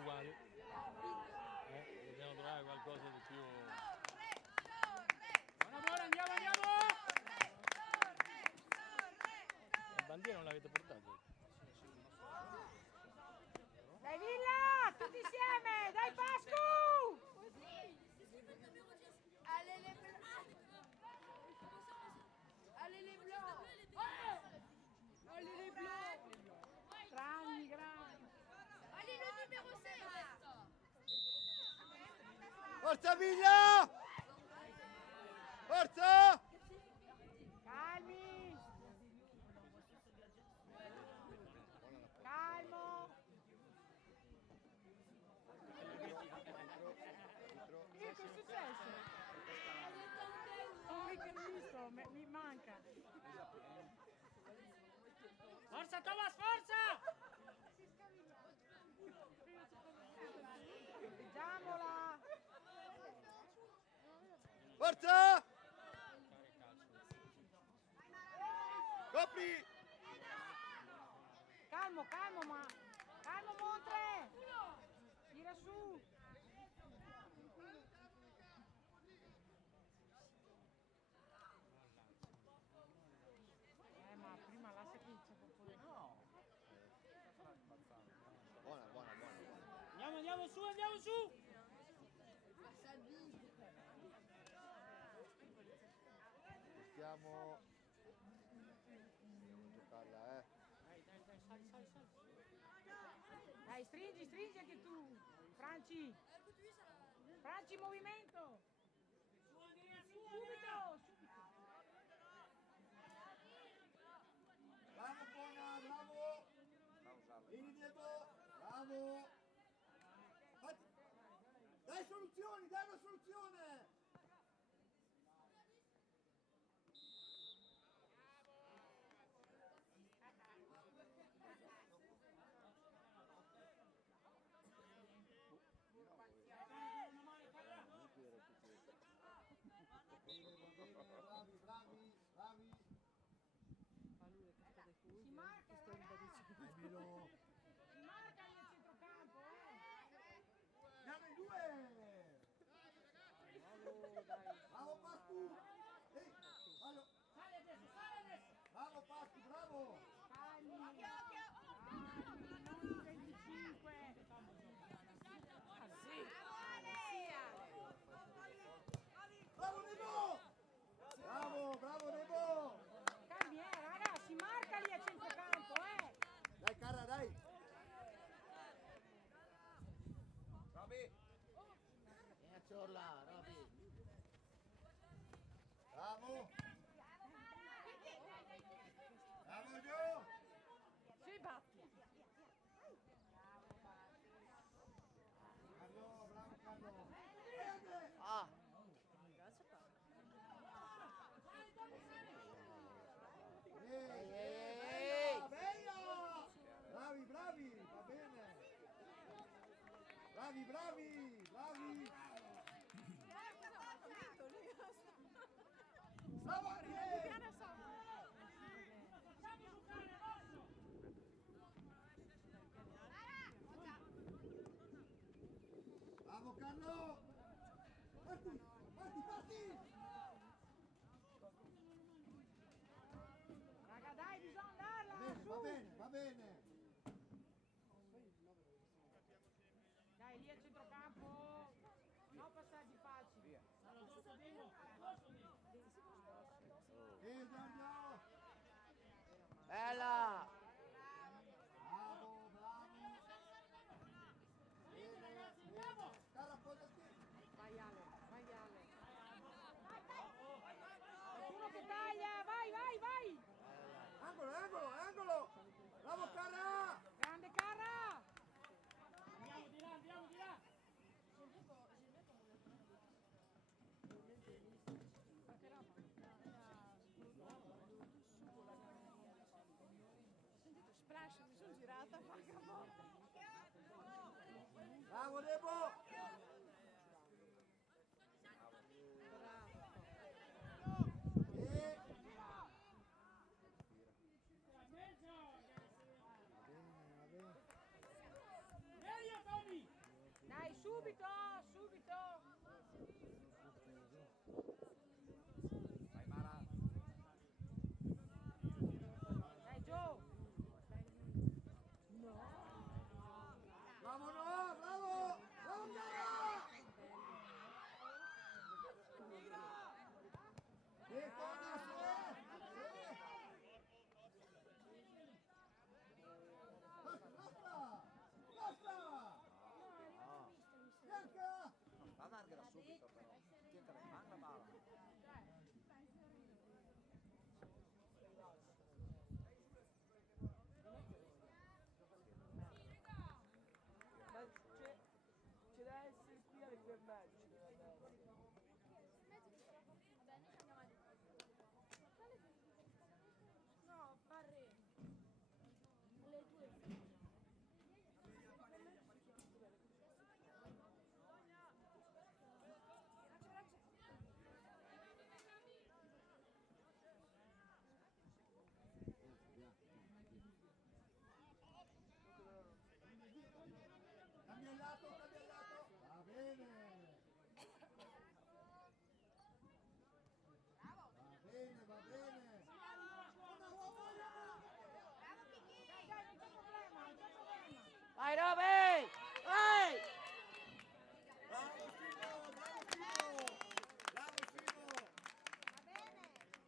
uguali. Dobbiamo trovare qualcosa di più. Buona, andiamo! La bandiera non l'avete portata? Dai Villa, tutti insieme, dai Pascu! Allez les blancs! Allez les blancs! Allez les blancs! Grandi. Allez le numéro 6! Forza Villa! Forza! Calmi! Calmo! Che è successo? Non mi capisco, mi manca. Forza Thomas, forza! Vediamola! Forza! Copri! Calmo, ma... Calmo Montre! Tira su! Ma prima lascia che c'è qualcuno. No! Buona. Andiamo su! Stiamo... Dobbiamo giocarla, Dai, sali. Dai, stringi anche tu. Franci, movimento. Subito. Bravo Pona, bravo! Vieni Diego, bravo! Dai soluzioni, dai una soluzione! Bravi! Si marca, ragazzi. Si marca nel centrocampo, Andiamo in due! Bravo Pascu! Ehi, allora. Sali adesso. Bravo Pascu, bravo! Calmi, non i 25. Sì. Bravo Nebo! Bravo Nebo! Calmi, raga, si marca lì a centrocampo, Dai cara, dai! Roby! Vieni a Ciorla, Roby! Bravo! Bravo Gio! Sui batti. Bravo Carlo! Ehi! Bella! Bravi, va bene! Bravi! Bravo Andrea! Bravo Carlo! Parti! Raga, dai, bisogna andarla. Va bene! Dai, lì al centrocampo. No passaggi facili. Giorgio! Bella! Bravo! Bene! Cara, appoggiati! Vai Ale. Qualcuno che taglia, vai! Angolo! Bravo Cara! Grande Carra! Andiamo di là! subito, subito. Vai Mara. Dai Gio. Bravo Noah, bravo! Bravo Chiara! Cona, sì! Basta! Basta! Bianca! La largherà subito però. Tieni che la palla. Ma c'è da essere qui alle fermaggi. No, Barre. Le due. Cambia il lato, cambia il lato! Va bene! Va bene, va bene! Dai, dai, non c'è problema, non c'è problema. Vai Roby! Vai! Bravo Simo, bravo Simo! Bravo Simo!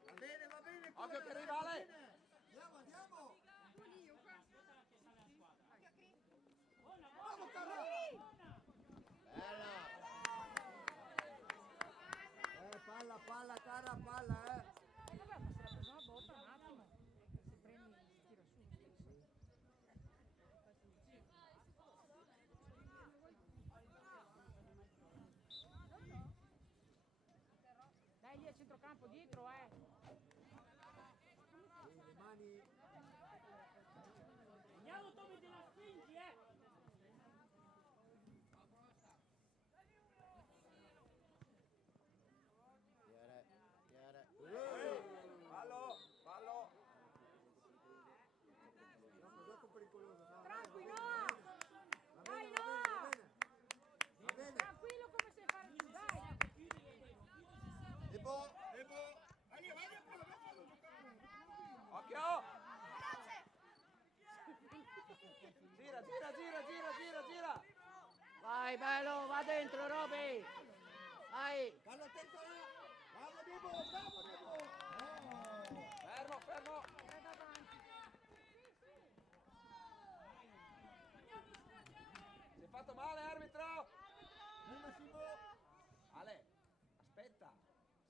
Va bene, va bene! Occhio Cona, che dai, arriva, va Ale. bene. Andiamo, andiamo! Bravo Carra! Bella! Palla, palla, Carra, palla, Vabbè, ma se la presa una botta un attimo. Se prendi, si tira su. Dai lì a centrocampo, dietro, Le mani... Andiamo Tommy, te la spingi, Fallo, fallo. Gioco pericoloso, no? Tranquillo! Va Dai, bene, va no! bene, va bene. Tranquillo come sai fare tu, dai! Debo! Vai, fallo giocare! Occhio. Gira, gira, gira, gira, gira, gira. Vai bello, va dentro Roby! Vai! Fallo attento là! Bravo Debo, bravo Debo! Oh. Fermo, fermo. Era davanti. Si è fatto male, arbitro. Bene Simo! Ale, aspetta.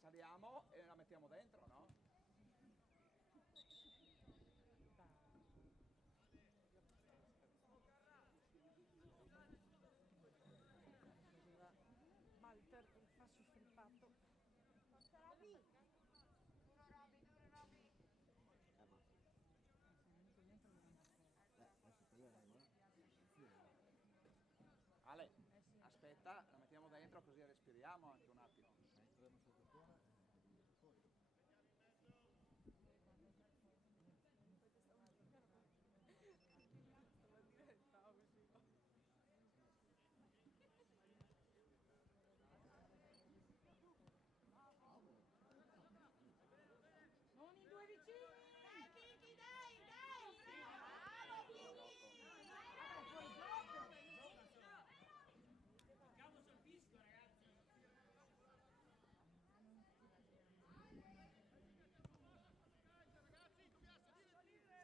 Saliamo e la mettiamo dentro, no? Malter, il passo strippato. Ale, aspetta, la mettiamo dentro così respiriamo anche un attimo. Non in due vicini! Dai, Kiki, dai, dai! Bravo, Kiki! Dai, fuori gioco! Cavo sul fischio ragazzi!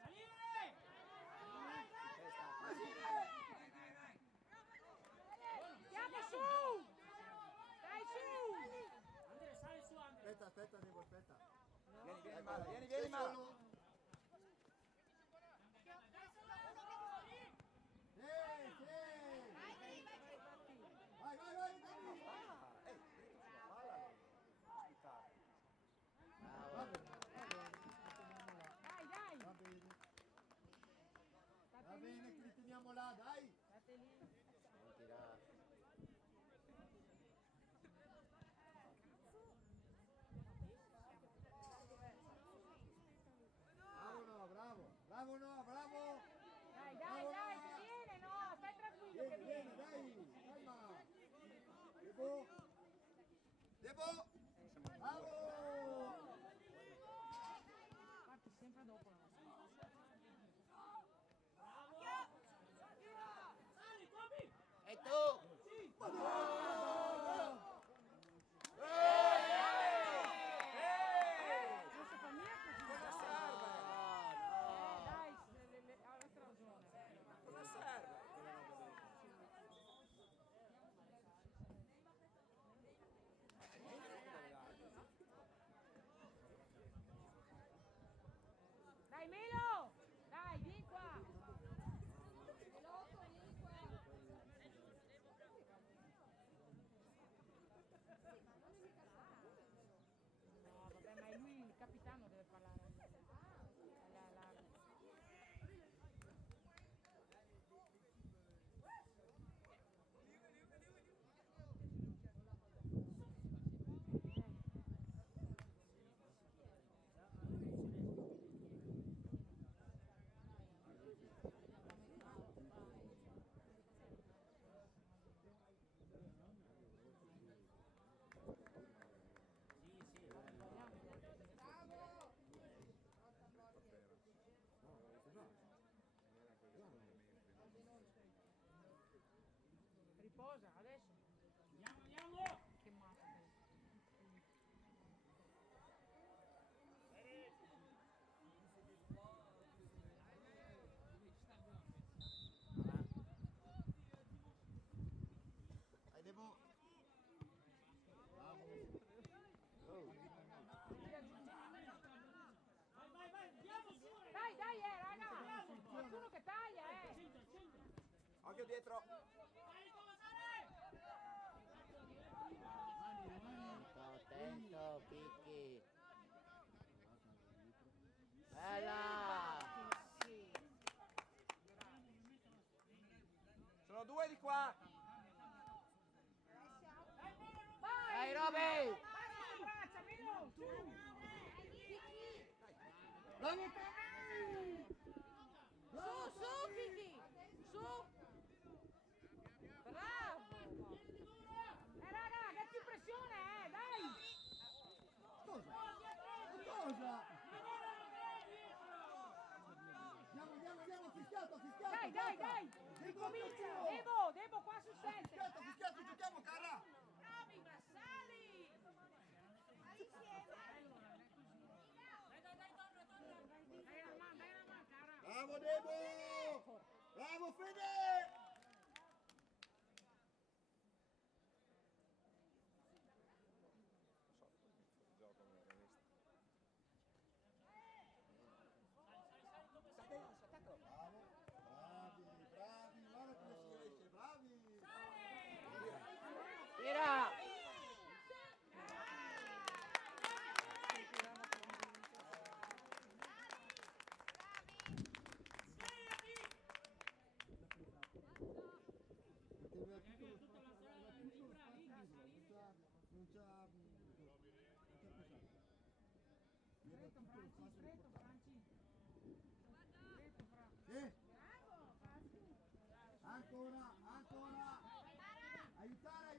Salire! Andiamo su! Dai su! Andre, sale su Andre! Aspetta Debo, aspetta. Vieni male, vieni male. Sì! Vai, Dani! Palla, aspettare. Va bene, Dai, va dai! bene. State Va bene, che li teniamo là, dai! State lì. Bravo no, bravo! Bravo no, bravo! Dai, dai, dai, che viene, no! Stai tranquillo che Vieni, viene! dai! Calma! Debo. Debo. Bravo. Parti sempre dopo la nostra. E tu? Questa famiglia è così. Cosa serve? Dai, avete ragione. Cosa serve? Dai Melo! Dai, vieni qua! No, vabbè, ma è lui il capitano, deve parlare all'aria. Riposa, adesso. Andiamo! Che mazzo. Dai, Debo. Bravo. Vai, andiamo su! Dai, raga! Qualcuno che taglia, Occhio dietro. Attento, picchi. Bella! Sono due di qua. Dai, Roby! Braccia, Melo, tu! Bravo, Tommy. Su, Kiki! Su! Bravo! Raga, che più pressione, dai! Cosa? Cosa? Andiamo, fischiato. Dai! Ricomincia! Debo qua su 7! Fischiato, giochiamo, cara. Bravi, ma sali! Sali insieme! Dai la mano, cara! Bravo, Debo. Bravo, Fede. Bravo, bravi, guarda come si esce, bravi. Tira! Stretto, Franci! Stretto, fra! Ancora. Aiutare.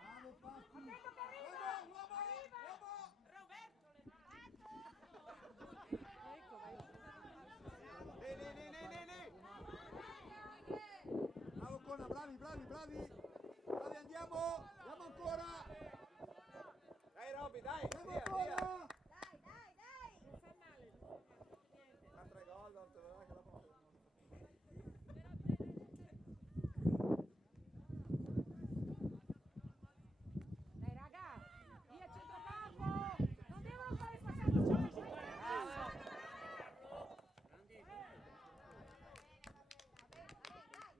Bravo, Patti. Attento che arriva! Uomo. Roberto, le mani! Lì. Bravo, Cona, bravi. Bravi, andiamo ancora. Dai Robby, dai. Andiamo Via. ancora. Dai! Non fa male! Fa 3 gol, non te vedrà che dopo. Dai raga! Via centrocampo! Non devono fare il passaggio!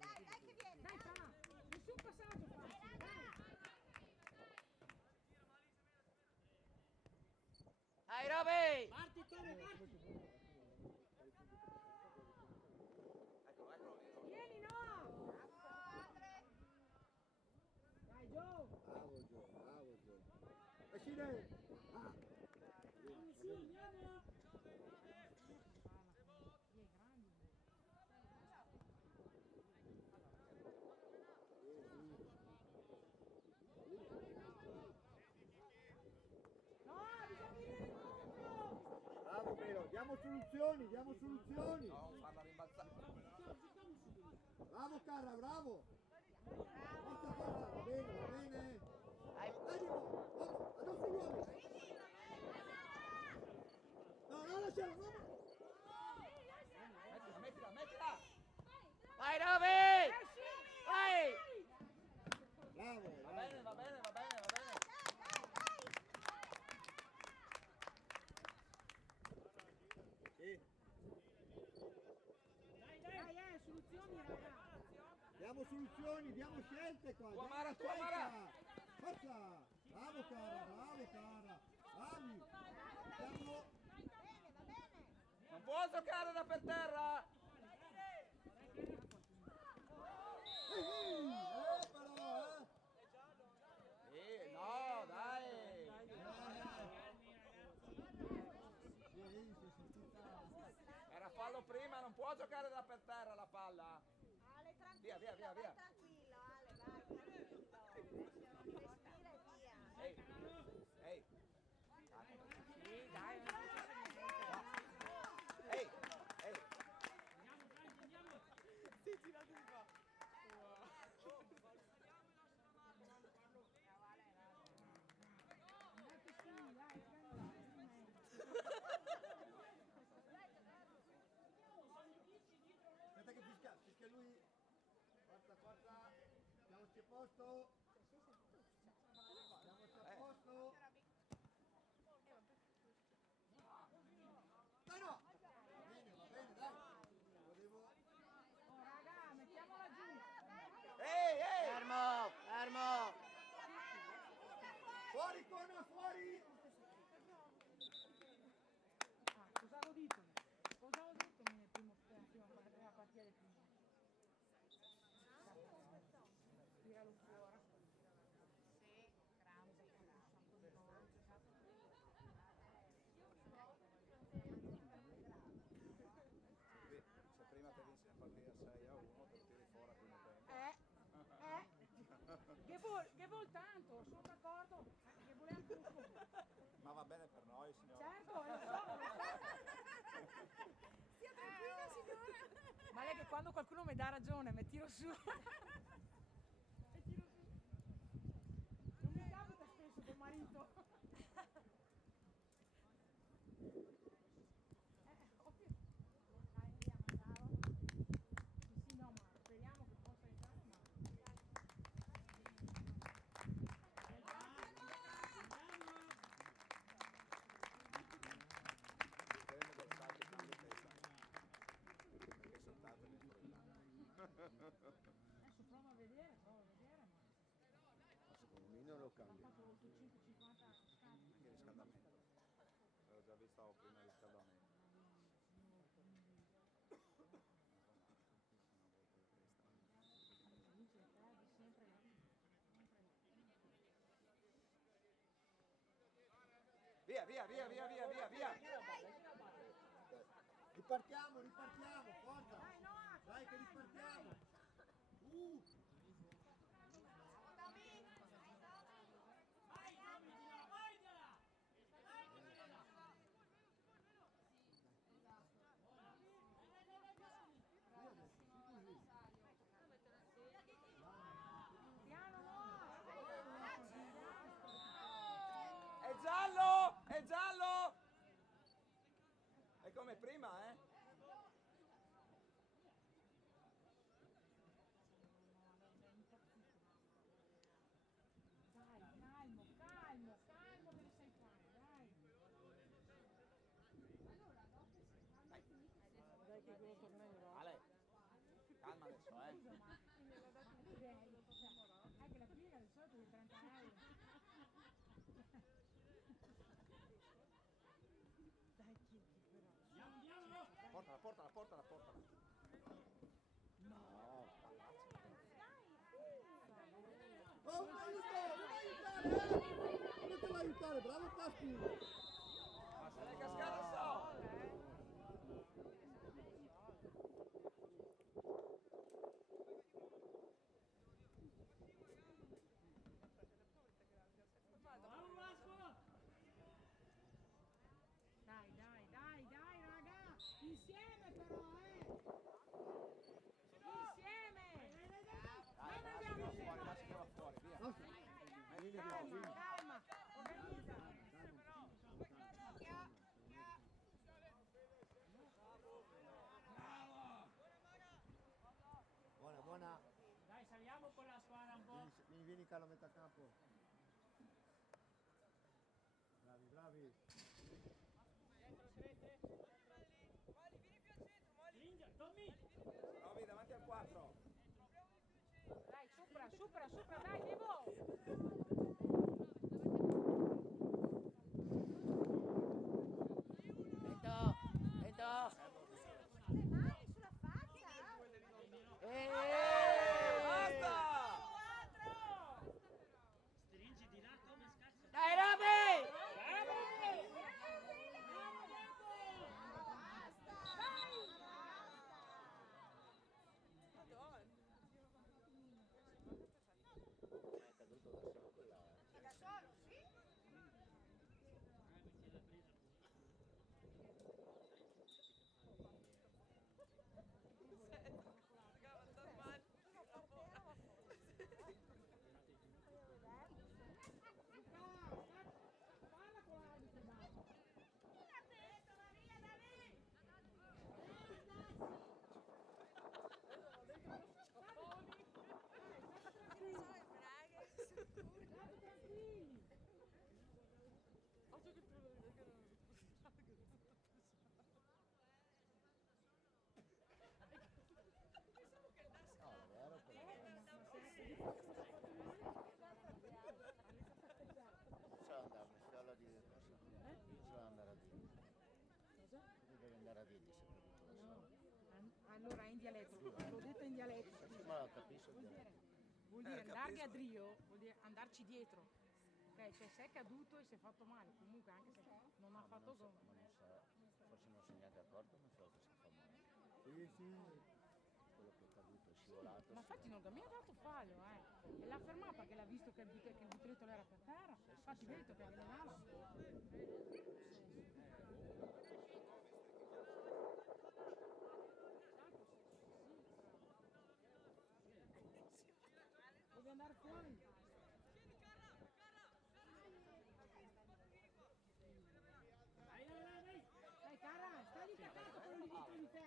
Vai! Dai che viene! Dai, fa! Nessun passaggio! Dai! Dai, Roby! Parti, Tore, parti! Eccolo lì. Vieni, no! Dai, Joe! Bravo, Gio. Escine. Ah. Sì, andiamo! Gli grandi! Lì. soluzioni, diamo soluzioni. Non farla rimbalzare. Bravo Carra, bravo. Forza, forza, va bene, va bene. Dai. Dai, Dimo, vamos, addosso gli uomini. No, non lasciamo, no. Mettila, mettila, mettila. Vai Roby! Vai! Bravo, Va bravo. bene, va bene, va bene, va bene. Sì. Dai, soluzioni, raga. Diamo soluzioni, diamo scelte qua. Tua diamo Mara, tua scelta. Mara. Forza. Bravo Cara, bravo Cara. Bravi. Siamo... Non può giocare da per terra. Però, No, dai. Sì, si è sentita... Era fallo prima, non può giocare da per terra la palla. Ale, tranquillo, Via, via, via, via. vai tranquillo, Ale, vai tranquillo. Respira e via. Ehi, ehi, Sì, dai, non è successo niente. ehi, ehi. Aspetta che fischia lui. Forza, forza. Stiamoci a posto. Stiamoci a posto. Dai no! Va bene, dai. Volevo... Oh, raga, mettiamola giù. Ehi. Fermo! Fermo! Fuori Cona, fuori! Cosa ho detto? Cosa ho detto nella prima partita del primo? Tiralo fuori. Sì, grande, un sacco di volte. Se prima te vinci la partita 6-1, te lo tiri fuori a primo tempo. Che vuol tanto? Sono d'accordo. Che voleva tutto. Ma va bene per noi, signora. Certo, lo so. Stia tranquilla, signora. Ma lei che quando qualcuno mi dà ragione, mi tiro su. Mi tiro su. Non mi capita spesso col marito. Ovvio. Dai, andiamo, bravo. Sì, no, ma speriamo che possa entrare, ma... Speriamo che salti tanto testa. Perché è saltato nel problema. Adesso prova a vedere, ma... Secondo me non lo Ha cambia. fatto 850 scatti. Anche il riscaldamento. L'avevo già visto prima il riscaldamento. Vince, perdi sempre. Via, via, via, via, via, via, via. Ripartiamo, ripartiamo, forza! Dai che ripartiamo! Piano, no! È giallo! È giallo! È come prima, eh? Dai, calmo, calmo, calmo che li sai fare, dai. Dai che quello torna in Europa. Ale, calma adesso, eh? Che la piega di solito di 30 euro. Dai, Chichi, però. Portala, portala, portala, portala. Oh, non aiutare, non te va aiutare, bravo Pasqui! Ma se l'hai cascata so! Dai, dai, dai, dai, raga! Vieni, calma, vieni. calma, organizza. Buona, buona. Dai, saliamo con la squadra un po'. Vieni Carlo, metà campo. Bravi, bravi. Tommy! Provi davanti al 4. Dai, supera, dai, Devo. Lento, lento. Le mani sulla faccia. Basta! Stringi di là come scazzo. Dai Roby! Da solo, sì? Andare a dirgli soprattutto da solo. Allora in dialetto, l'ho detto in dialetto. Ma lo capisco il dialetto. Vuol dire andargli a drio, vuol dire andarci dietro. Ok, cioè se è caduto e si è fatto male, comunque anche se non ha fatto gol. Ma non sa, forse non si è neanche accorto, non so che si fa male. Sì, sì. Quello che è caduto, è scivolato. Ma infatti non mi ha dato fallo, E l'ha fermato perché l'ha visto che che il butretto era per terra. Infatti vedo che allenava. Deve andare fuori. Dai cara, stai lì attento quello lì dietro di te,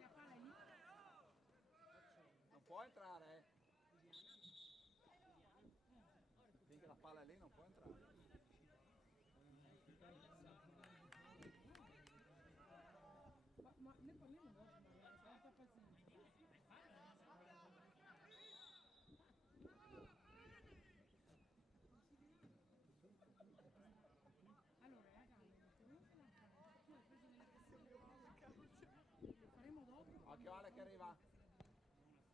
la palla è lì. Non può entrare. Finché la palla è lì non può entrare. Ma ne parliamo dopo, tanta pazienza. Allora, ragazzi, tu hai preso nelle casse, lo faremo dopo. Occhio Ale che arriva.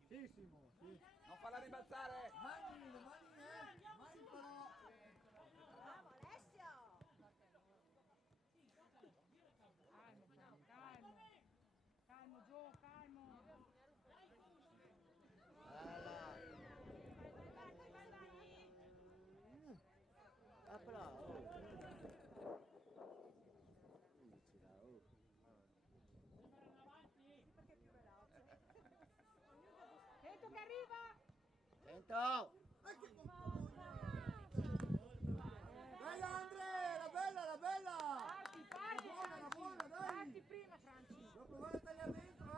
Sì, Simo, sì. Non farla ribalzare. Mani però. Bravo Alessio. Calmo Gio, calmo. Ah, bravo. Perché è più veloce. Sento che arriva. Lento. Bella Andre, la bella. Parti, La buona, dai. Parti prima, Franci. Devo provare a tagliare dentro,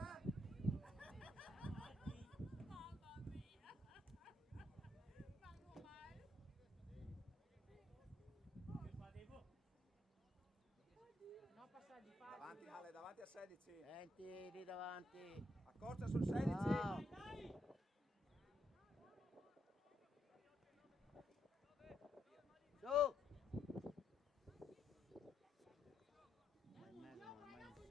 No, passaggi, parti. Davanti Ale, davanti a 16. Senti lì davanti. Accorcia sul 16. No. Su. Ma in mezzo, ma in su.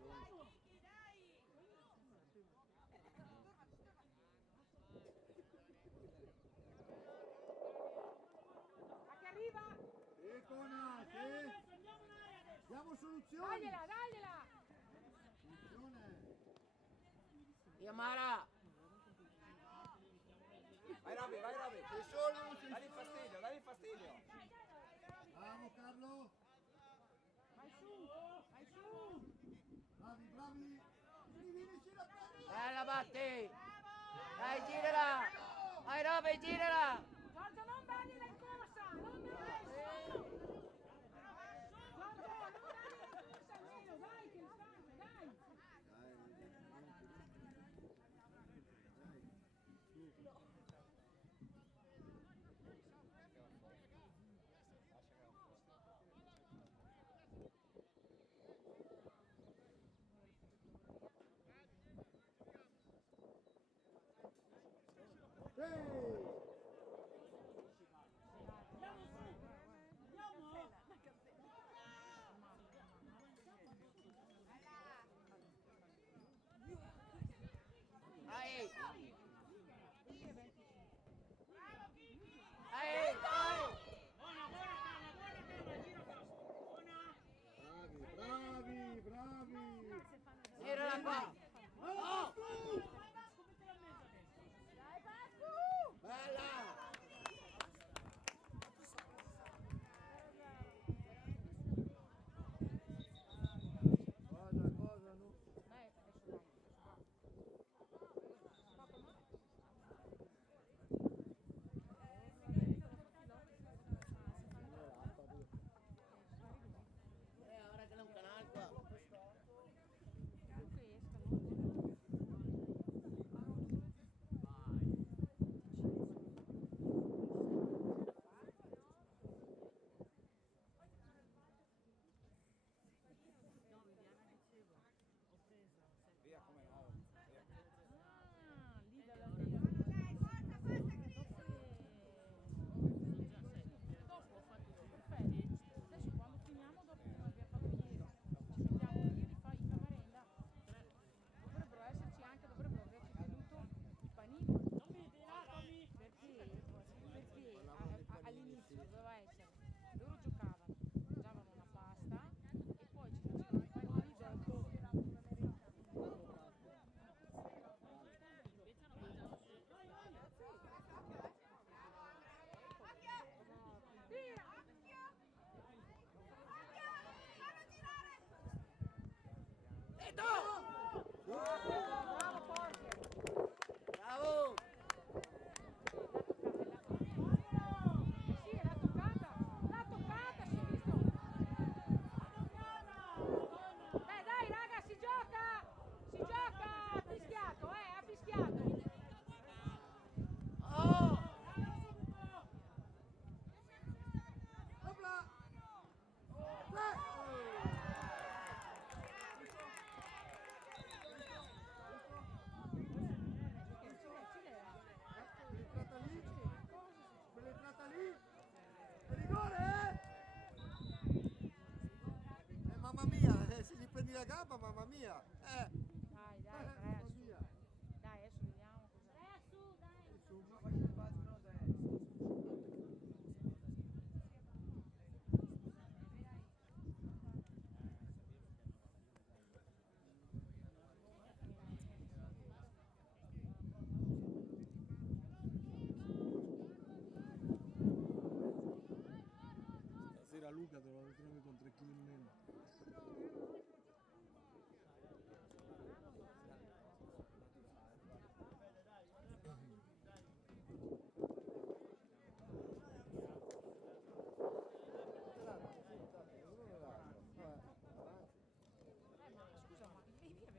A che arriva? Econa, sì. Diamo soluzioni. Dagliela. Soluzione. Yamara. Vai Robby. Sei solo, sei Dagli fastidio. Bravo Carlo. Vai su. Bravi. Vieni, ce la prendi. Bella Batti. Dai, girala. Vai Roby, girala! Giorgio, non dargli in corsa! Non adesso! Giorgio, non dargli in corsa almeno! Dai, che stanno, dai! Vai! Vai! Vai! Bravi, bravi! Girala qua! Oh! Dai, Pascu! Bella! Cosa, no? Dai, adesso dai. Poco male. Ora che non canale qua. Via come no. Ah, lì dalla Lega. Dopo ho fatto il perfetto. Adesso quando finiamo, dopo che non abbiamo fatto ieri, ci mettiamo ieri fa in camerenda. Dovrebbero averci tenuto i panini. Perché all'inizio doveva essere, loro giocavano, mangiavano una pasta e poi ci facevano i panini dopo. Bravo Porcher! Bravo! Sì, l'ha toccata, si è visto? Dai, raga, si gioca, ha fischiato, ha fischiato. Oh! Opla! Quell'entrata lì? È rigore, mamma mia, se gli prendi la gamba, mamma mia. Dai, 3 Mamma su. mia. Dai, adesso vediamo cosa. Stasera Luca te lo ritrovi con 3 kg in meno. Ma scusa, ma via 25 minuti.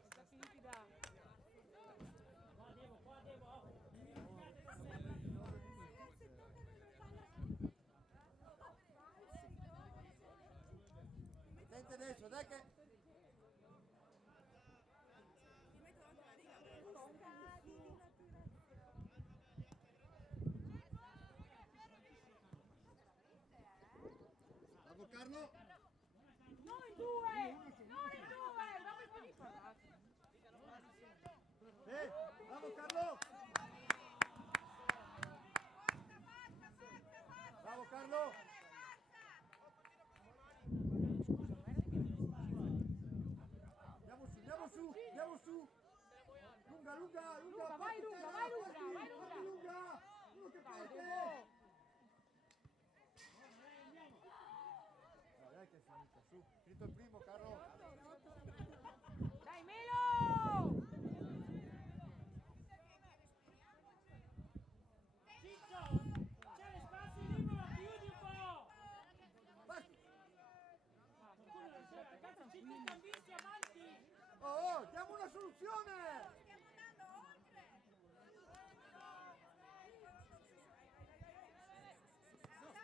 È già finiti da. Senti adesso, dai che... Bravo Carlo! Noi due, non mi fai parlare. Bravo Carlo! Bravo Carlo! Scusa, ma era Andiamo su! Lunga! Lunga, vai Lunga! Lunga! Uno che parte! Dai che è finita, su! Finito il primo, Carlo! Dai Melo! una soluzione! Stiamo andando oltre.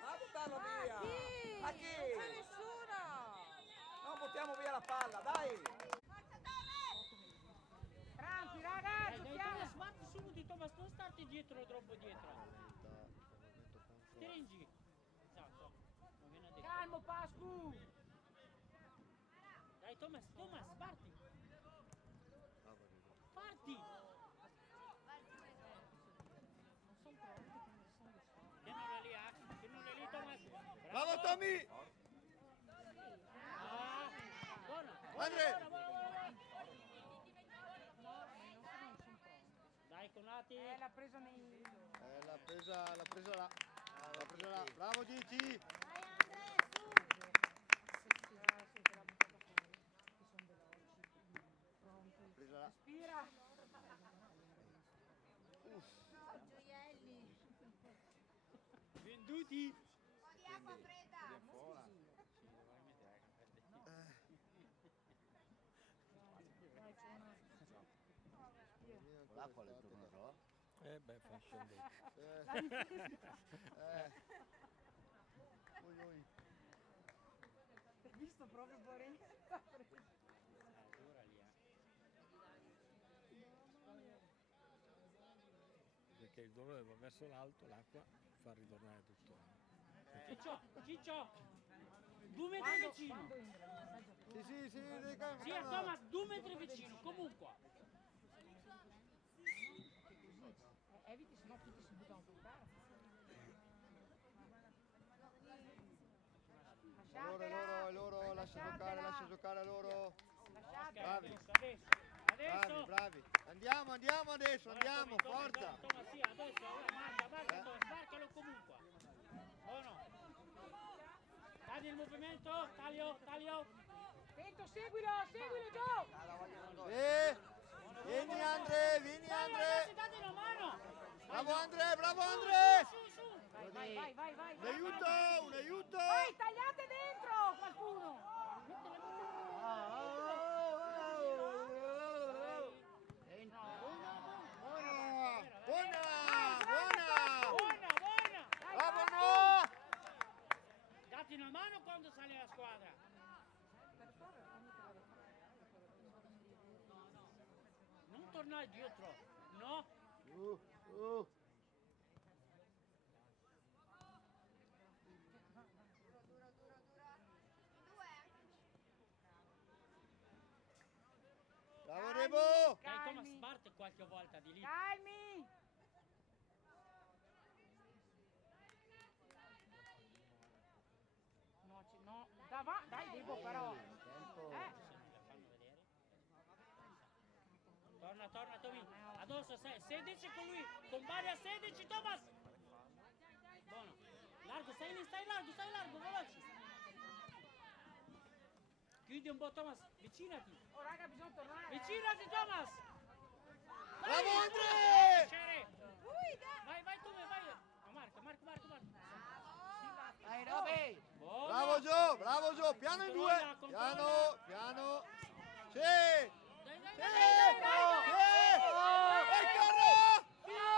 A buttarlo via! A chi? Non c'è nessuno! Non buttiamo via la palla, dai! Tranqui ragazzi, Dai, stiamo... Thomas, sbatti subito, Thomas, non starti dietro, troppo dietro. Stringi. Esatto. Non viene a dire. Calmo Pascu! Dai, Thomas, sbatti. Parti. Tienilo lì, tienilo lì, Thomas. Bravo Tommy! Ah, buono. Andre! Buono. Dai, Conati. L'ha presa nei... L'ha presa là. L'ha presa là. Bravo Gigi! Vai Andre, su. L'ha presa là. Respira! Gioielli. Venduti. Un po' di acqua fredda. L'acqua le tornerò. Beh, fa scendere. Ui. Hai visto proprio fuori? Dura lì, Perché il dolore va verso l'alto, l'acqua fa ritornare tutto. Ciccio. 2 metri vicino. Sì, raga. Sì, a Thomas, 2 metri vicino, comunque. Eviti, sennò tutti si buttano sul carro. Loro, lascia giocare loro. Bravi. Adesso. Andiamo adesso, andiamo, forza. Thomas, sì, adesso, marca, sbarcalo comunque. Buono. Tagli il movimento, taglio. Attento, seguilo Gio! Vieni Andre. Ragazzi, date una mano. Bravo Andre. Su. Vai! Un aiuto. Vai, tagliate dentro qualcuno! Buona. Bravo, no! Date una mano quando sale la squadra. Non tornare dietro, no? Bravo Debo! Dai, Thomas, parte qualche volta di lì. Calmi! No, dai Debo però! Fanno vedere. Torna, Tommy. Addosso, 16 con lui. Con Bari a 16, Thomas. Buono. Largo, stai largo, veloce. Chiudi un po', Thomas. Vicinati. Oh raga, bisogna tornare! Vicinati, Thomas. Bravo Andre! Piacere. Vai, Tommy, vai. Marco. Bravo. Roby. Bravo Gio, piano in due. Controlla. Piano. Sì! Dai. E corro! Dio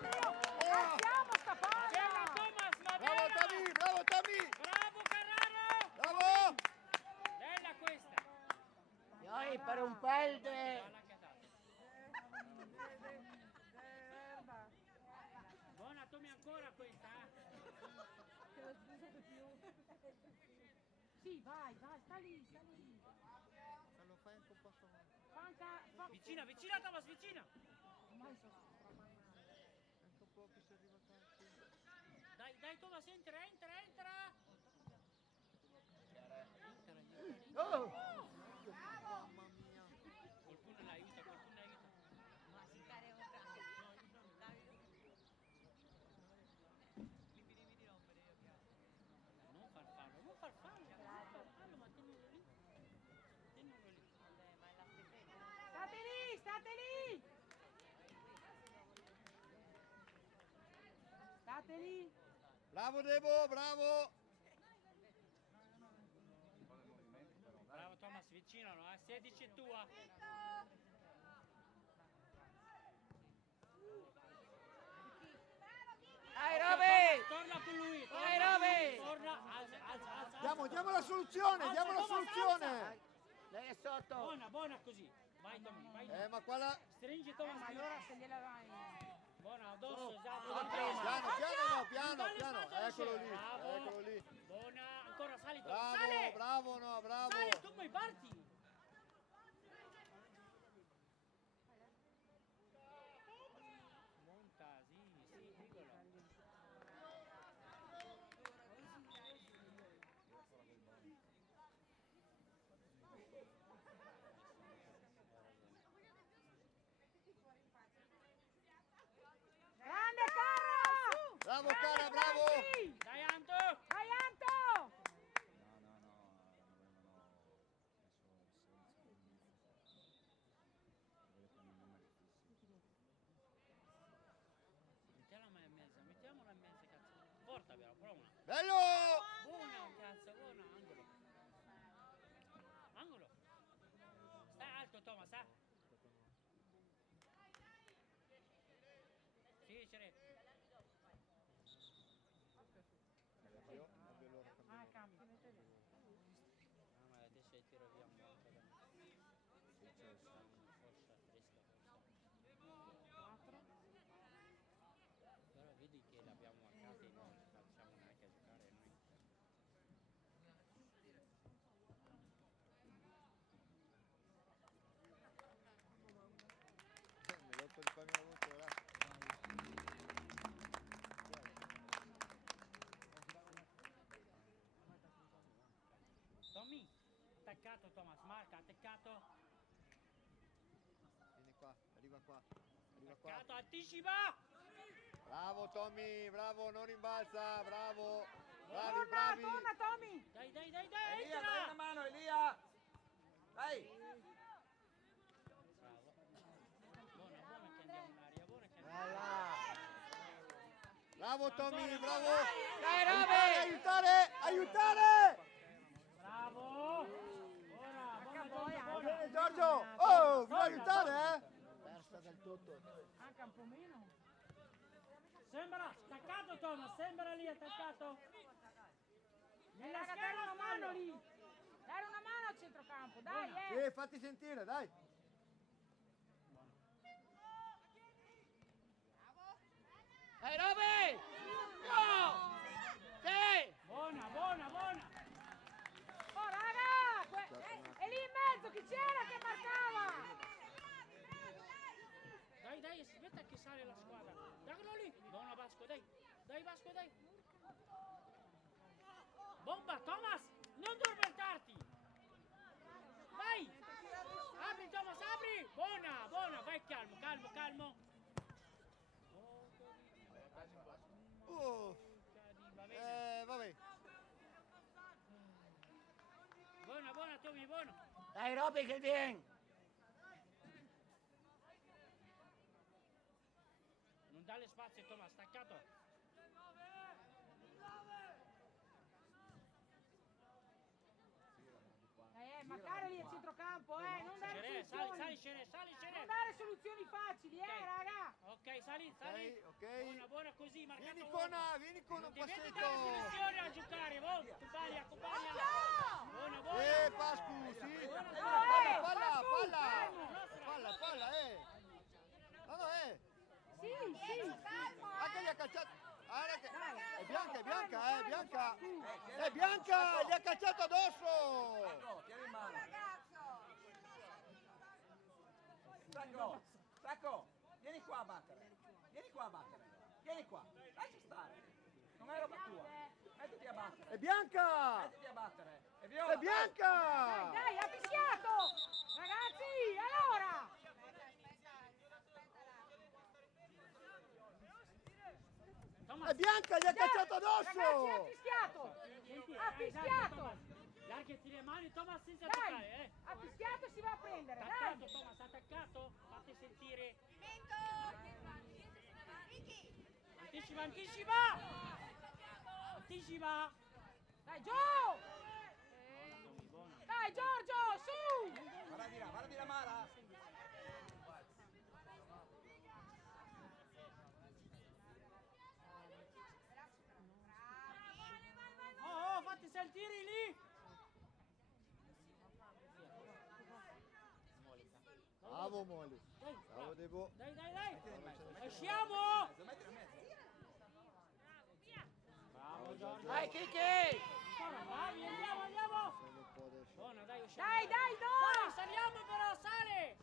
mio! Lasciamo sta Bella, palla! Thomas, va Bravo bene. Tammy! Bravo, Carraro. Bravo! Bella questa. Io per un pelde. Palla che ha dato. Buona, Tommy, ancora questa. Sì, vai, sta lì! Lo fai anche un po' solo. Vicina, Thomas, vicina. Ormai sono Anche un po' che si arriva tanto. Dai, Thomas, entra. Oh! Bravo. Qualcuno l'aiuta. Masticare un Non far farlo, ma tenilo lì. State lì! State lì! Bravo Debo, bravo! Bravo, Thomas, vicino. avvicinano, 16 è tua. Dai Roby! Torna con lui. Dai, Roby! Torna, alza. Diamo la soluzione, Alza, diamo la Thomas, soluzione. Lei è sotto! Buona così. Vai Tommy, vai. Ma qua la... Stringi Thomas. Ma allora se gliela vai. Buona, addosso, esatto. Piano. Eccolo lì, eccolo lì. Buona, ancora sali Thomas. Sale! Bravo, no, bravo. Sale, tu puoi parti. Monta, sì, dicono. Grande Cara! Bravo Cara, bravo. Dai Anto! Vai Anto! Mettiamola in mezzo, cazzo. Porta però, prova una. Bello! Buona, cazzo, buona, angolo. Angolo. Stai alto, Thomas, Sì, c'è. Ah, campo. No, ma adesso il tiro via un volta. Forza, fresca, Però vedi che l'abbiamo a casa e non facciamo neanche a giocare noi. Mi lotto di farmi una volta, Tommy, attaccato Thomas, marca, attaccato. Vieni qua, arriva qua. Attaccato, anticipa! Bravo Tommy, bravo, non rimbalza, bravo. Torna Tommy! Dai, Elia, dai una entra! mano, Elia! Dai! Bravo. Buona che andiamo in aria, buona che andiamo in aria. Bravo Tommy, bravo. Dai Roby! Aiutare! Bravo! Buona, Giorgio, oh, vuoi aiutare, Persa del tutto. Anche un po' meno. Sembra attaccato Thomas, sembra lì attaccato. Nella Raga, dare schiena una mano fallo. lì. Dare una mano al centrocampo, dai, Sì, fatti sentire, dai. Dai Roby! No! Sì! Buona! Oh raga! È lì in mezzo, chi c'era che marcava? Dai, aspetta che sale la squadra. Daglielo lì. Buona Vasco, dai. Dai Vasco, dai. Bomba, Thomas! Non addormentarti! Vai! Apri Thomas, apri! Buona! Vai calmo. Va bene. Vabbè. Buona Tommy, buono. Dai Roby che viene! Non dà le spazi Thomas, staccato. Marcare lì al centrocampo, non dare Scerè, soluzioni. sali, Non dare soluzioni facili, raga. Ok, sali. Ok. Buona così, marcato. Vieni con un Ti vedi passetto. dare soluzioni a giocare, accompagna. Buona. Pascu, sì. Palla, No, Sì. Anche gli ha calciato. È Bianca. È Bianca, gli ha calciato addosso. Sacco, tieni in mano. Sacco, vieni qua a battere. Vieni qua. Lascia stare. Non è roba tua. Mettiti a battere. È Bianca. È Viola. È Bianca. Dai, ha fischiato. Ragazzi, allora. È Bianca, gli ha calciato addosso. Ragazzi, ha fischiato. Larghati le mani, Thomas, senza Dai, toccare, ha fischiato e si va a prendere, Attaccato, dai. Thomas, attaccato. Fatti sentire. Anticipa. Dai, giù. Buona, Tommy, buona. Dai Giorgio, su! Guarda di là Mara. Oh, fatti sentire lì! Bravo Moli. Dai, Bravo Debo. dai, dai, dai! Mettila in mezzo. Esciamo! Mettila in mezzo. Bravo Giorgio! Dai Kiki! Ancora bravi, andiamo, andiamo! Sali un po' adesso. Buona, dai, usciamo! Dai, dai, Dai, no! saliamo però, sale!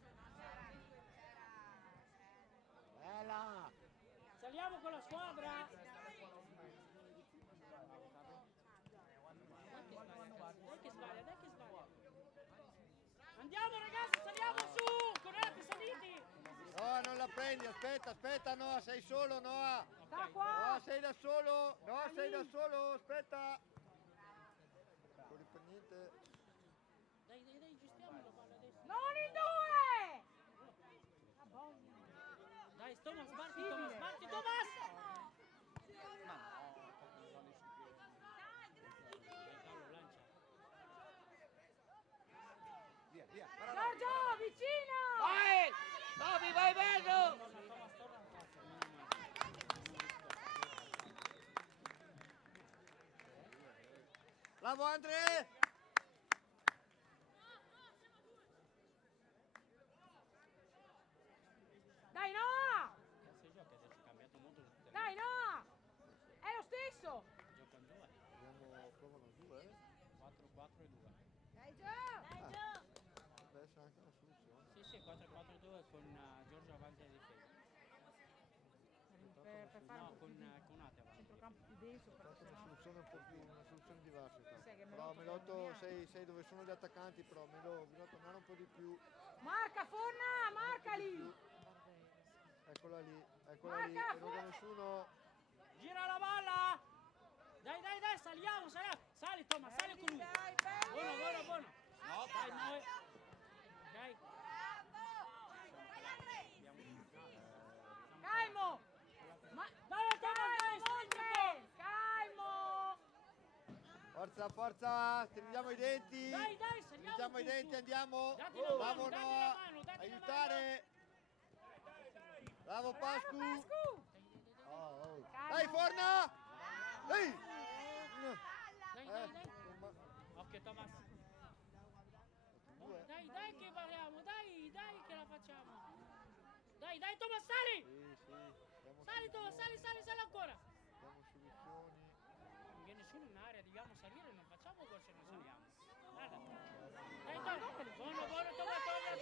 Bella. Saliamo con la squadra! Dai che sbaglia, dai che sbaglia! Andiamo ragazzi, saliamo su! Correte, saliti! Noah, non la prendi, aspetta Noah, sei solo Noah. Sta qua! Noah, sei da solo. Noah, sei da solo, aspetta. Non per niente. Dai, dai, dai, giustiamo la palla adesso! Non in due! Ah, boia. Dai, Thomas, sbarti, Thomas! Carlo, lancia! Via, via. Guarda, Giorgio, vicino! vai! Toby, vai bello! Thomas, torna! Bravo Andre. Dai Noah! Si gioca adesso, è cambiato molto tutte le Dai Noah! È lo stesso! giocano due, Provano due. 4-4 e 2. Dai Gio! Potrebbe essere anche una soluzione. Sì, sì, 4-4-2 con Giorgio avanti e difesa. Per fare No, un po' con più Ate avanti. centrocampo più denso, È perché stata una sennò... soluzione un po' più, una soluzione diversa. Sai che Però Melotto Melotto non sei dove sono gli attaccanti, però bisogna tornare un po' di più. Marca Forna, marca lì! Eccola lì, Marca, e non fuori! c'è nessuno. Gira la palla! Dai, dai, dai, saliamo, saliamo! Sali Thomas, sali con lui! Dai, belli! Buono, buono, buono! No, Dai, dai. noi! Dai! Calmo! Ma... Dai, Thomas, dai, Monte! Calmo! Forza, forza, stringiamo i denti. Dai, dai, saliamo Stringiamo i su, denti, su. andiamo. Dati la mano, Bravo dati Noah, la mano, dati la aiutare. Bravo Pascu. Pascu! Oh. Calmo. Dai Forna. Dai. Dai, dai, dai! Insomma, Occhio Thomas! due. Dai, dai che parliamo, dai, dai che la facciamo! Dai, dai Thomas, sali! Sì, diamo Sali Thomas, sali, sali, sali ancora! diamo soluzioni. Non viene nessuno in area, dobbiamo salire, non facciamo gol se non saliamo. Guarda. Dai, Thomas! Buono, buono, Thomas, torna,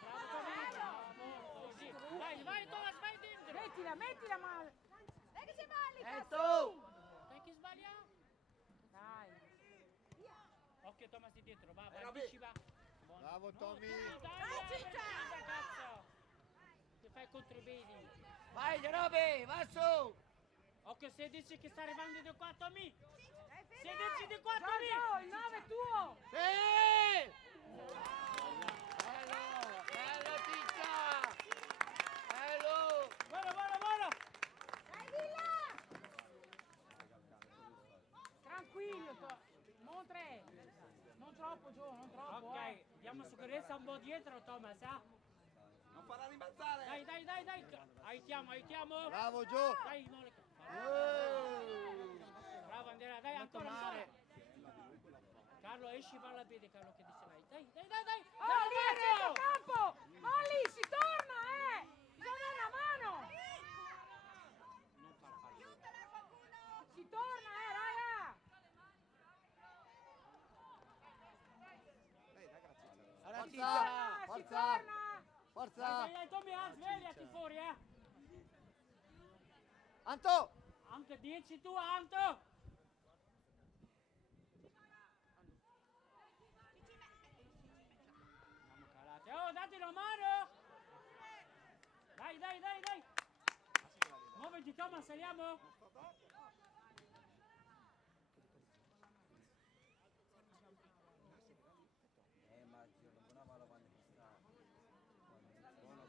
bravo Thomas! Bravo, così. Vai, vai Thomas, vai dentro! Mettila male! Dai che c'è Malli! Dai che sbaglia! Dai! Occhio Thomas di dietro, va, vai, Robby. anticipa! Buono. Bravo, No, Tommy. Dai, precisa, cazzo! Ti fai contro i vedi! Vai Gerobi, va su! Occhio 16 che sta arrivando di qua, Tommy! Dai Fede! 16 di qua, Giorgio, Tommy! il 9 è tuo! Sì! Bello, bello Ciccia! Bello! Buono, buono, buono! Dai Villa! Tranquillo, Montre! Non troppo giù, non troppo, Ok, diamo sicurezza un po' dietro, Thomas, eh? Non farà rimbalzare! Dai, dai, dai, dai! Aiutiamo, aiutiamo! Bravo Gio. Dai, non le... Eh. Bravo Andrea, dai, ancora, ancora! Carlo, esci, parla bene, Carlo, che dice vai. Dai, dai, dai, dai! Oh, Dai, lì a Mario! centrocampo! Molly, si torna, Bisogna dare una mano! Non far fallo. Aiutala qualcuno! Si torna, raga! Forza, Si forza, torna! Dai, forza. dai, dai, Tommy, svegliati fuori, eh! Anto. Anche 10 tu, Anto! Andiamo calate. Oh, dati una mano! Dai, dai, dai, dai! Muoviti, Thomas, saliamo! Ma buona palla quando ci sta.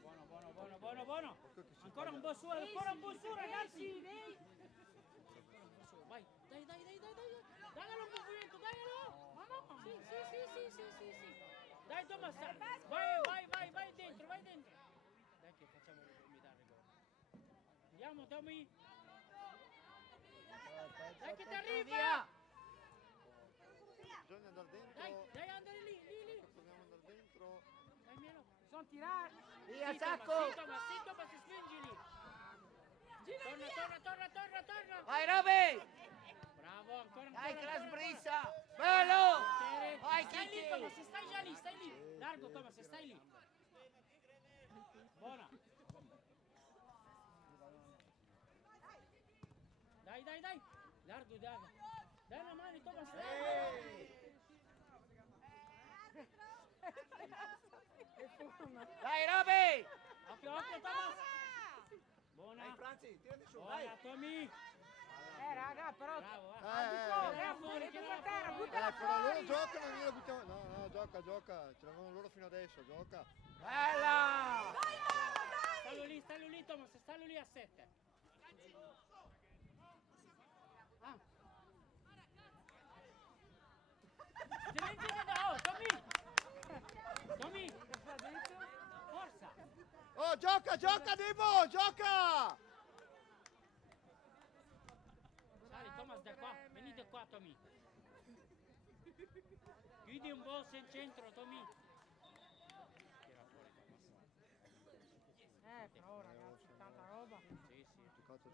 Buono, buono, buono, buono, buono, buono! Ancora un po' su, ancora un po' su, ragazzi! Dei. Vai, dai, dai, dai, dai, dai! Dai al movimento, dai al Thomas, vai dentro, vai dentro. Dai che facciamo mi dare gol. Andiamo Tommy. Dai che ti arriva. Bisogna andare dentro. Dai andare lì. Dobbiamo andare dentro. Dai Melo. Sono tirati. Via, Sì, Sacco! Thomas, spingili. Torna. Vai, Roby! Bravo, ancora. Dai, che la ancora. sbrissa! Bello! Vai, Stai lì, Kiki! Thomas, stai già lì, stai lì. Largo, Thomas, stai lì. Buona. Dai. Largo. Dai una mano, Thomas. Dai, Roby! Occhio, Thomas. Buona. Dai, Franzi, tirati su, Buona, dai! Tommy. Raga, però. Bravo, Per terra, buttala Però loro fuori. giocano e noi la buttiamo. No, gioca. Ce l'avevano loro fino adesso, gioca. Bella! Stallo lì, Thomas, stallo lì a 7. Silenzio da Tommy! Forza! Oh, gioca, Devo, gioca! Sali, Thomas, da qua, venite qua, Tommy. Chiudi un po' il centro, Tommy. Tira fuori, Thomas. Però ragazzi, tanta roba. Sì. Giocato,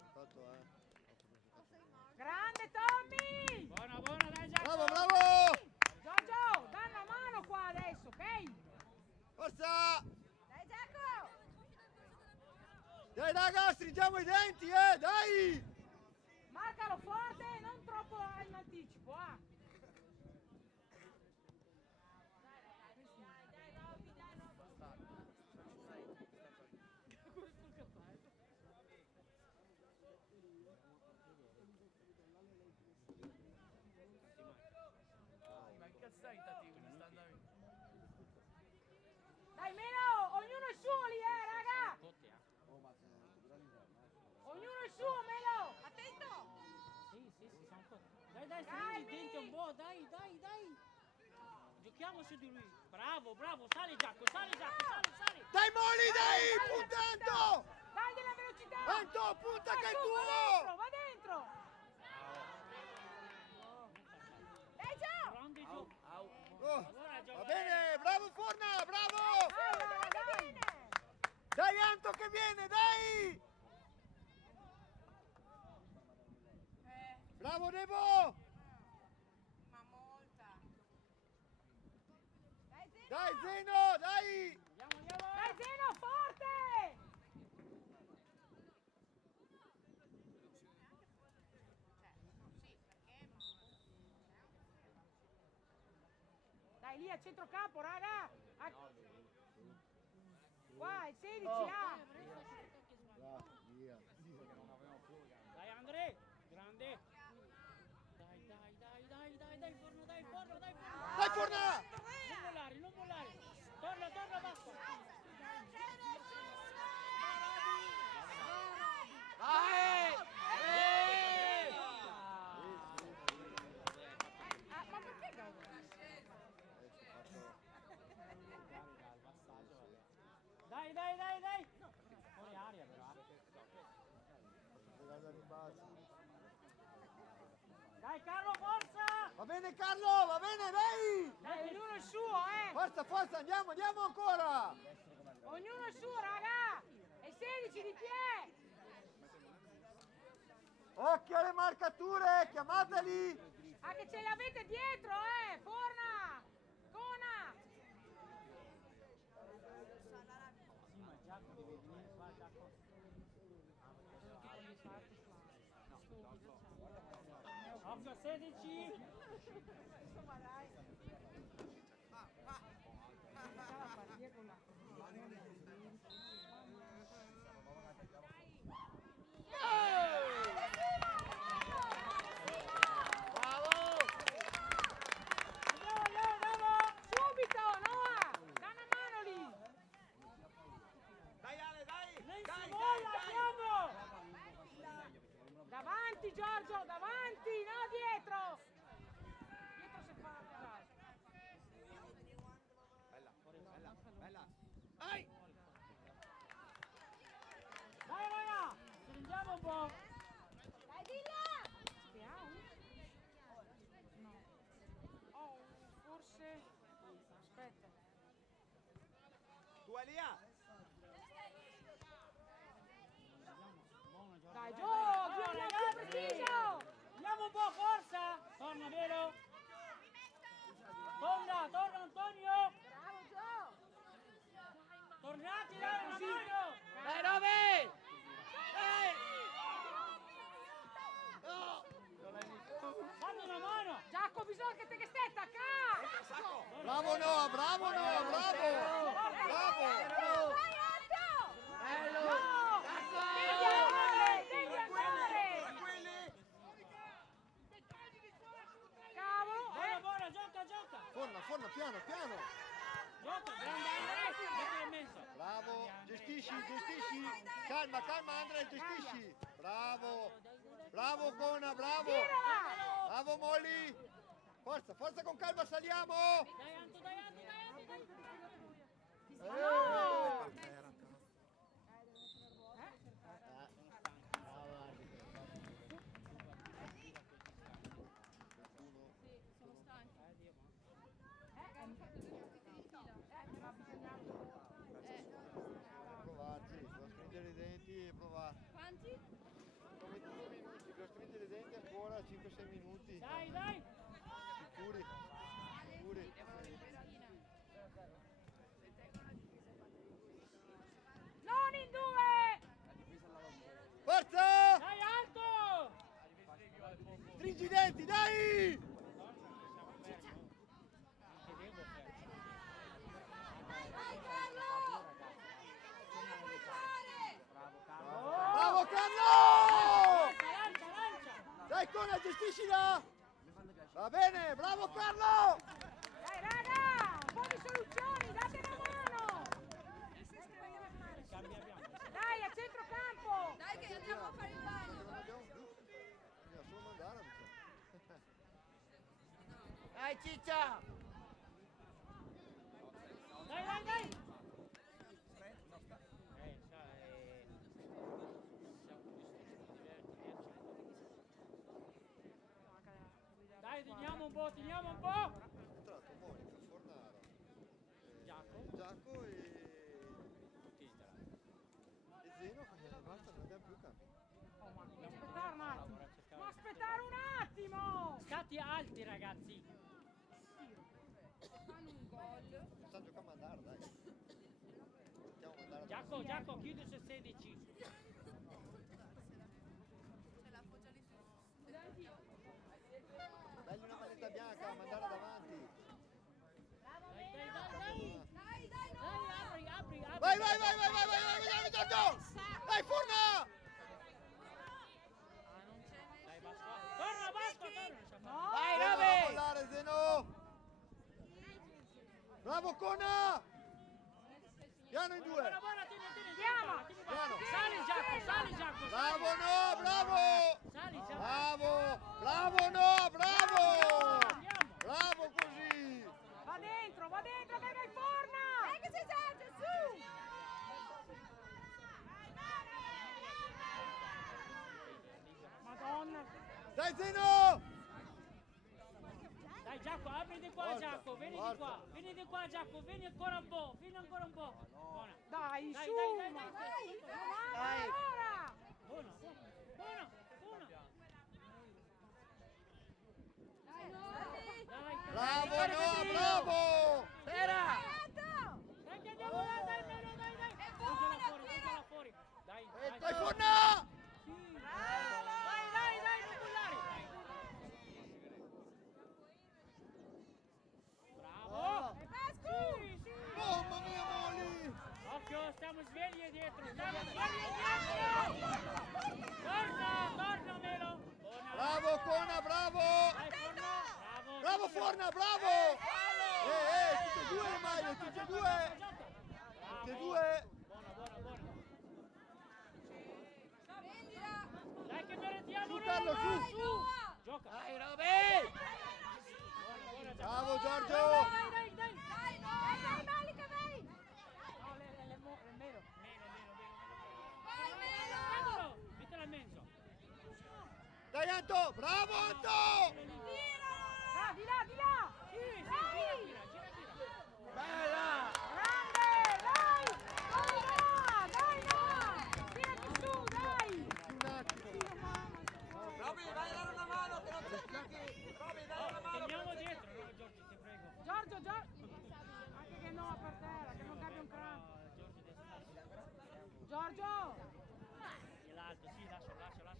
Grande Tommy! Buona, dai Giacomo! Bravo! Giorgio, dai una mano qua adesso, ok? Forza! Dai Giacomo! Dai raga, stringiamo i denti, dai! Marcalo forte, non troppo in anticipo, ah! Dai Melo, ognuno il suo lì, raga! Ognuno il suo, Melo! Attento! Sì, siamo cotti. Dai, stringi i denti un po', dai! Giochiamo su di lui. Bravo, sali Giacomo, sali! Dai Moli, dai! Puntando! Dai della velocità! Tanto, punta che è Su, tuo! Va dentro! Dai Gio! Grande giù. Oh, Allora, va bene, bravo Forna, bravo! Dai! Dai Anto che viene, dai! Bravo Devo! Ma molta! Dai Zeno! Dai Zeno, dai! Andiamo! Dai Zeno, forte! Dai lì a centrocampo, raga! Qua, il 16, Via. Dai Andre, grande. Dai Forno. Dai Forna! Non mollare. Torna, basta. Vai! Ma perché gol? Dai. Fuori aria però. Dai Carlo, forza! Va bene Carlo, va bene, dai! Dai, ognuno il suo, Forza, andiamo ancora! Ognuno il suo, raga! E 16 di piedi! Occhio alle marcature, chiamateli! Ah, che ce le avete dietro, Forna! Cona! Sì, ma Giacomo deve venire qua, Giacomo. Occhio 16! Andiamo! Subito, Noah! Da una mano lì! Dai Ale, dai! Lei Dai, si dai, vola, dai! andiamo! Davanti Giorgio, davanti, no dietro! Dietro se fa cos'altro. che te che stai attaccando! Bravo Noah, bravo Noah, bravo! Bravo! Vai Anto! No! Devi andare! Devi andare! Tranquilli! Cavo! Buona, buona, gioca, gioca. Forna, piano, piano! Gioca, grande Andrea, mettilo in mezzo. Bravo, gestisci! Calma, Andrea, gestisci! Bravo! Bravo Cona, bravo! Tirala! Bravo Molly! Forza con calma, saliamo! Dai Anto, dai Anto, dai Anto, dai. No! Provarci, devo stringere i denti e provare. Quanti? 21 minuti, devo stringere i denti ancora 5-6 minuti. Dai, dai. Sicuri? Non in due! Forza! Dai Anto. Stringi i denti, dai! Vai Carlo! Bravo Carlo! Lancia, lancia. Dai Cona, gestiscila! Va bene, bravo Carlo! Dai raga! Un po' di soluzioni, date una mano! Dai, a centrocampo! Dai che andiamo a fare il bagno! Non abbiamo più. Bisogna solo mandare, mi sa. Dai Ciccia! Dai, dai, dai. Dai, teniamo un po', teniamo un po'. È entrato Monica, Fornaro, Giaco e Zeno, basta, non abbiamo più campi. Aspettare un attimo! Ma aspettare un attimo! Stati alti ragazzi. Sta giocando a mandare, dai. Mettiamo a mandare. Giaco, chiudi su 16. Dagli una manetta bianca, mandare davanti. Dai, dai, dai, dai. Dai, apri. Vai, Giorgio! Dai, Forna! Dai, Vasco, torna. No! Vai Zeno, Roby! mollare, Zeno! Bravo Cona! Piano in due! Buona, tieni. Chiama! Piano! Sali Giaco. Bravo no, bravo! Sali Giaco. Bravo no, bravo! Andiamo. Bravo così! Va dentro che vai forna! Dai che si eserce, su! Madonna! Dai Zeno! Dai Giaco, apri di qua Forza, Giaco, vieni forza. di qua Giaco, vieni ancora un po', Buona. Dai, Dai, su! dai. Dai! Allora! Buona. Dai, Bravo no, bravo! Spera! Dai che andiamo, dai. Buttala fuori. Dai. Dai Forna! Dai, non bullare. Bravo. Sì. Mamma mia Moli! Occhio, stiamo svegli dietro. Torna Melo. Buona. Bravo Cona, bravo! Dai, Forna. Bravo Forna, bravo! Tutte e due le maglie, tutte e due! Tutte e due! Buona. Dai che meritiamo. Su, Carlo, su. Gioca. Dai Roby! Buona, Bravo Giorgio! Dai. Dai Malika, vai! No, le melo. Vai Melo! Mettila in mezzo. Dai Anto! Bravo Anto! Ah, di là! Sì, Dai! gira. Bella! Grande! Dai no! Tirati su, dai! Un attimo! Roby, vai a dare una mano che non c'è più chi! Roby, dai una mano! Teniamo dietro, no, Giorgio, ti prego. Giorgio! Anche che no per terra, che non capi un cranio. Giorgio! L'alto, sì, lascia, magari arriva.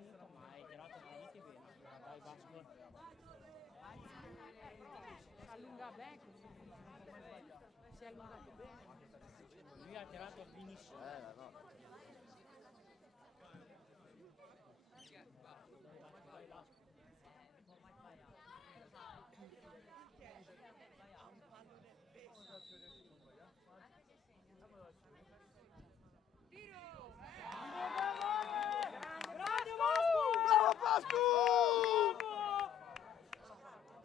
minuto, ma hai tirato veramente bene. Dai, Vasco. Si allunga bene così. Si è allungato bene. Lui ha tirato benissimo. No. Dai, Vasco. Grande Vasco! Bravo Pascu!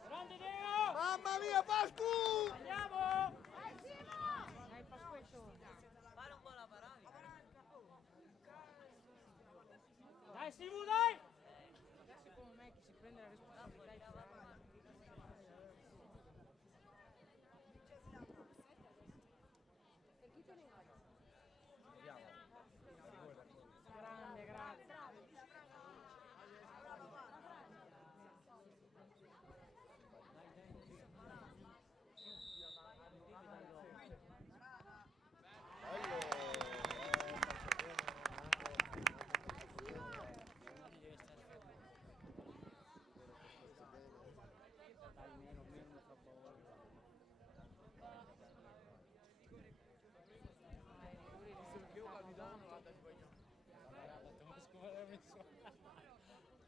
Grande Deo! Mamma mia Pascu! Andiamo! Dai, Pasquetto. Dai Simu, dai! Secondo me chi si prende la responsabilità di tirare. Grande, grazie. Dai, meno tra poco.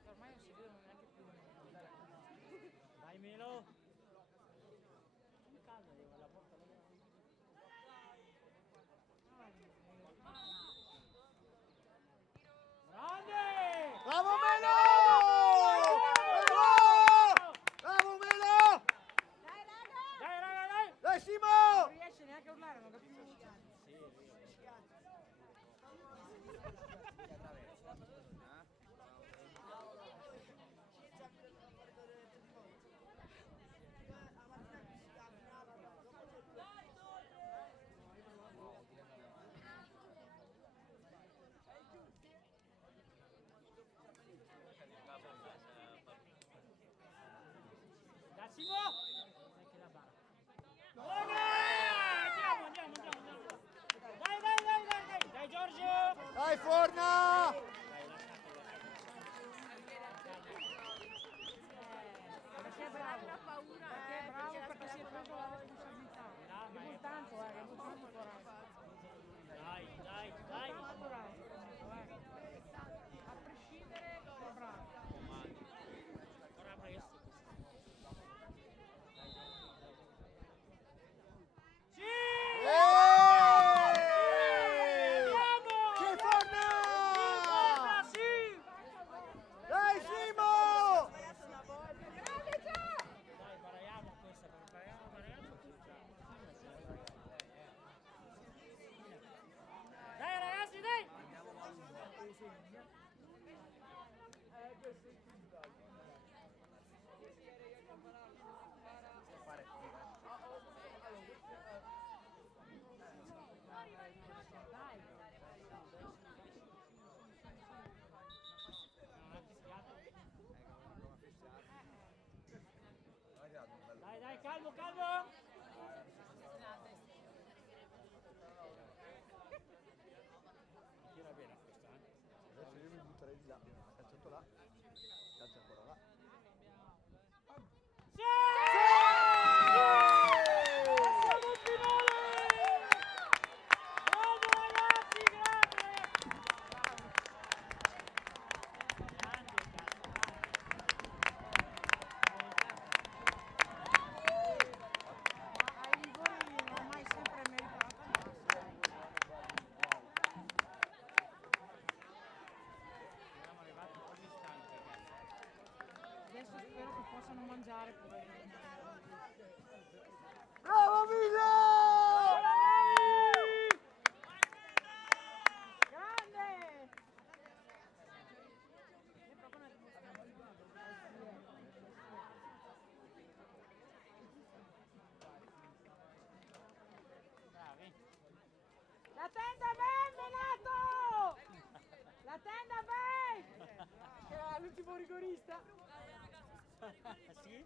Ormai non si vedono neanche più. Dai Melo! Come calma devo la porta lì. Grande! Bravo Melo! Bravo Melo! Dai raga, dai! Dai Simo! Non riesce neanche a urlare, non capisco. Dai Simo! Dai che la barra. Buona! Andiamo. Dai Giorgio! Dai Forna! Perché è bravo? Perché è bravo perché si è preso la responsabilità. È importante, è molto coraggio. Dai! Tanto coraggio. A prescindere, è bravo. Ancora presto. Sì! Andiamo! Sì Forna! Sì! Dai Simo! Dai, baraiamo questa, baraiamo. Dai ragazzi, dai! Dai, calmo! Tira bene questa, Adesso io mi butterei di là, calciato là, calcio ancora là. Sì! Siamo in finale! Bravo ragazzi, grande! Ma ai rigori non ho mai sempre meritato. Siamo arrivati un po' distanti. Adesso spero che possano mangiare pure. Bravo Milo! Grande! Bravi. La tenda ben, Renato! La tenda ben! Che era l'ultimo rigorista. Sì?